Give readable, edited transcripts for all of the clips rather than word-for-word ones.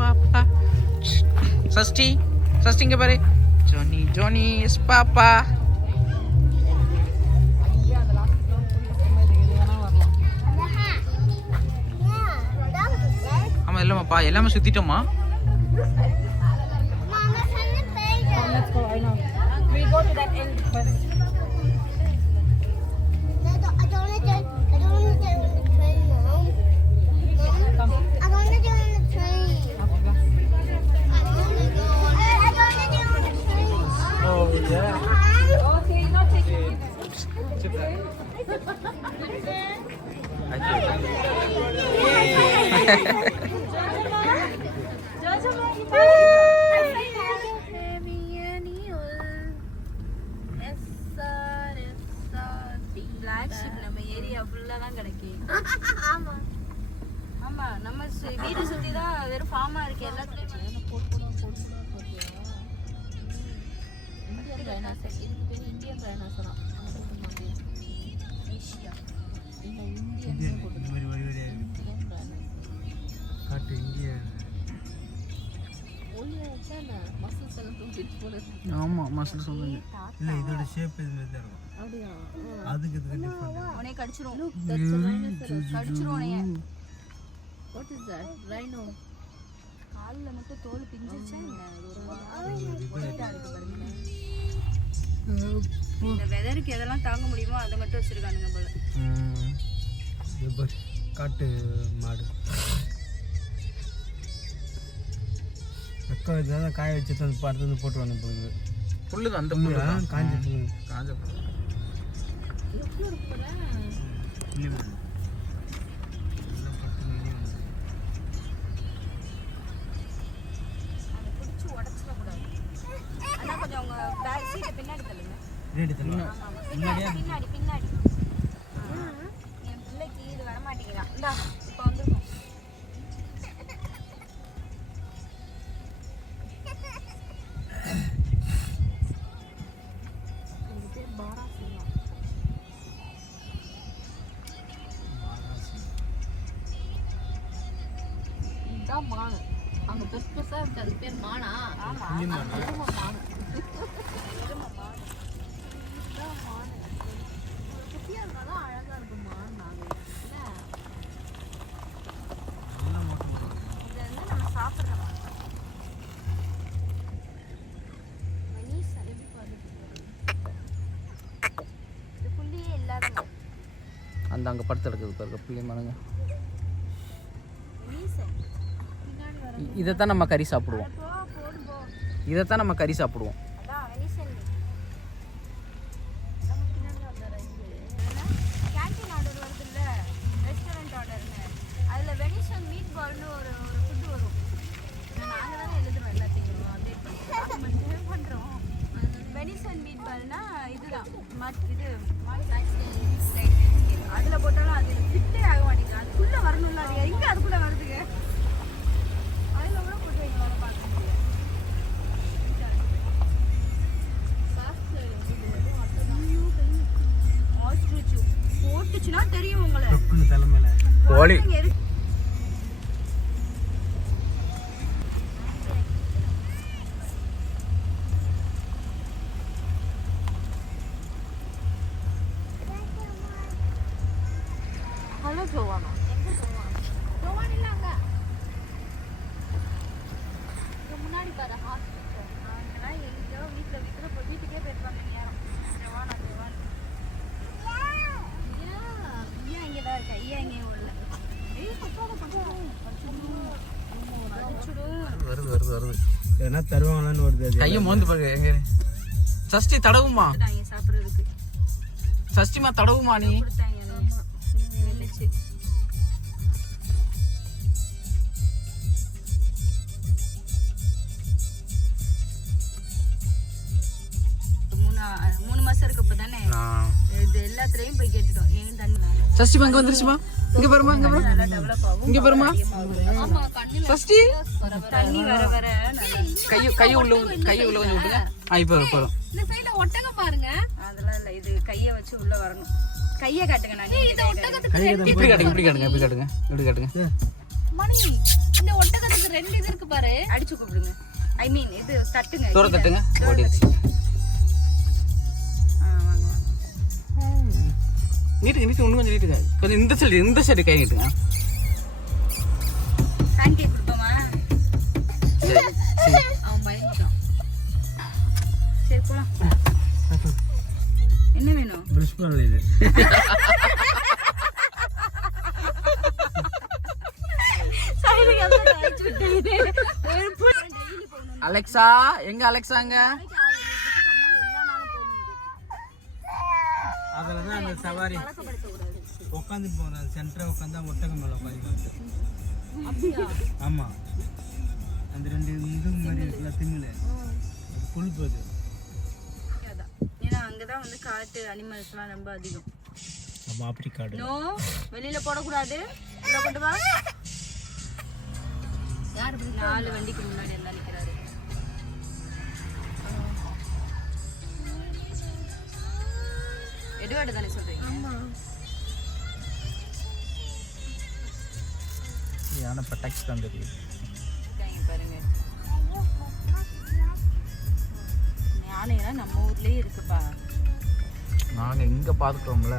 பாப்பா. சஷ்டி இங்க பாரு. ஜோனி இஸ் பாப்பா. ஆமா இல்லமாப்பா, எல்லாமே சுத்திட்டோமா? ஆமா நம்ம வீடு சுத்தி தான் வெறும் ஃபார்மா இருக்கு. எல்லாத்துலயும் இந்தியன் ரைனோசரம் ஏசியா ஆமா மசில் சொல்லுங்க. இல்ல இதோட ஷேப் இது மாதிரி தான் இருக்கும். அப்படியா? அதுக்கு இதுக்கு டிஃபரண்ட். உன்னை கடிச்சிரும். கடிச்சிரும் உன்னை. What is that? Rhino. கால்ல மட்டும் தோல் பிஞ்சிச்சா இந்த வெதருக்கு எதெல்லாம் தாங்க முடியுமோ அதை மட்டும் வச்சிருக்கானுங்க போல. காட்டு மாடு அக்கா இதெல்லாம் காய வச்சு வந்து பார்த்து போட்டு வந்து போகுது. புல்லு அந்த புல்லு காஞ்ச புல்லு. பின்னாடி தள்ளுங்க. பின்னாடி பின்னாடி என் பிள்ளைக்கு இது வர மாட்டேங்கிறான். இந்தா இப்போ வந்துருக்கோம். இதுதான் மானு. அங்க பெருசா இருக்கு, அது பேர் மானா? ஆமா மானு. அந்த அங்கே படுத்து எடுக்குது பாருங்க பிள்ளை மனுங்க. இதைத்தான் நம்ம கறி சாப்பிடுவோம். அதுல போட்டாலும் அது ஃபிட்டே ஆக மாட்டேங்குது. அதுக்குள்ள வரணும்ல, அது எங்க அதுக்குள்ள வருதுங்க. அதுல கூட போட்டு வைக்கலாம் பாக்குறீங்க. போட்டுச்சுன்னா தெரியும் உங்களுக்கு தலைமையில கோழி. ஹலோ ஜோவானா, எங்க ஜோவான் இல்ல அங்க முன்னாடி பாரு ஹாஸ்பிட்டல். அங்கதான் எங்கேயோ வீட்டுக்கே போயிருப்பாங்க நேரம். ஜோவானா ஐயா இங்கதான் இருக்கா. ஐயா இங்கே உள்ள வருது ஏன்னா தருவாங்களான்னு வருது. கையை மோந்து பாருங்க. எங்க சஷ்டி தடவுமா? சாப்பிடுறதுக்கு சஷ்டிமா தடவுமா? நீ மூணு மாசம் இருக்கு இப்பதானே. இது எல்லாத்துலயும் போய் கேட்டுட்டோம். ஏன் தண்ணி சஷ்டி அங்க வந்துருச்சுமா? இங்க பாருமா, இங்க பாருமா சஷ்டி. தண்ணி வர வர கையை உள்ள கொஞ்சம் விட்டுங்க. இப்போ போறோம். இந்த சைடுல ஒட்டகம் பாருங்க. அதெல்லாம் இல்ல, இது கைய வச்சு உள்ள வரணும். கைய காட்டுங்க. நான் இப்படி காட்டுங்க. மணி இந்த ஒட்டகத்துக்கு 2 இது இருக்கு பாரு, அடிச்சு கூப்பிடுங்க. ஐ மீன் இது தட்டுங்க, தூர தட்டுங்க. ஓடிடுச்சு. வாங்க வாங்க. நீட்டுங்க நீட்டு இன்னும் கொஞ்சம் நீட்டுங்க. கொஞ்சம் இந்த சைடு கை நீட்டுங்க. பேன் கேக் கொடுப்போமா? அவன் பயந்துட்டான். சரி போலாம். என்ன வேணும்? ப்ரஷ் பண்ணல இது. அலெக்சா எங்க அலெக்சாங்க? அதில் தான் அந்த சவாரி உட்காந்து போகிறேன். சென்டராக உட்காந்து ஒட்டகம் மேலே உட்காந்து. ஆமாம், அந்த 2 இது மாதிரி இருக்குல்ல திமிழ், புல் போகுது. ஏன்னா அங்கதான் வந்து காட்டு அனிமல்ஸ்லாம் ரொம்ப அதிகம். ஆமாம், ஆப்பிரிக்காடு. நோ, வெளியில போடக்கூடாது. உள்ள கொண்டு வா. யார் 4 வண்டிக்கு முன்னாடி எல்லாம் நிக்கிறாரு. எடுவாடு தானே சொல்றீங்க? ஆமா. யானை பட்டாக்ஸ் தான் தெரியும். பாருங்க, யானையெல்லாம் நம்ம ஊர்லயே இருக்குப்பா. நாங்க இங்க பாத்துட்டோம்ல.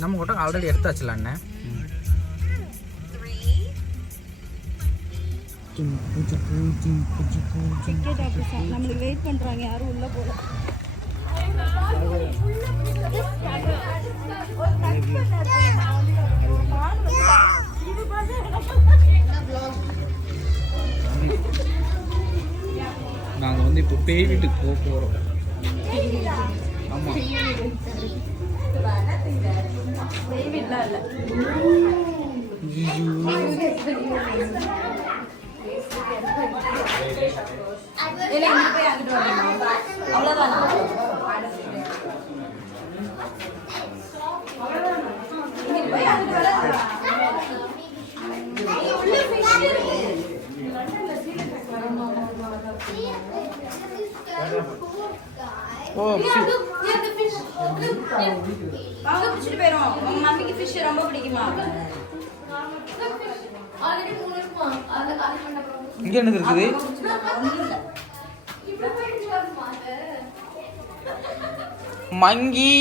நம்ம கூட ஆல்ரெடி எடுத்தாச்சுல அண்ணன். நம்மளுக்கு வெயிட் பண்றாங்க, யாரும் உள்ள போல. நாங்க வந்து இப்போ பேய் வீட்டுக்கு போக போறோம். ஆமா, மம்மிக்கு ஃபிஷ் ரொம்ப பிடிக்குமா? இங்க என்ன இருக்குது? மங்கி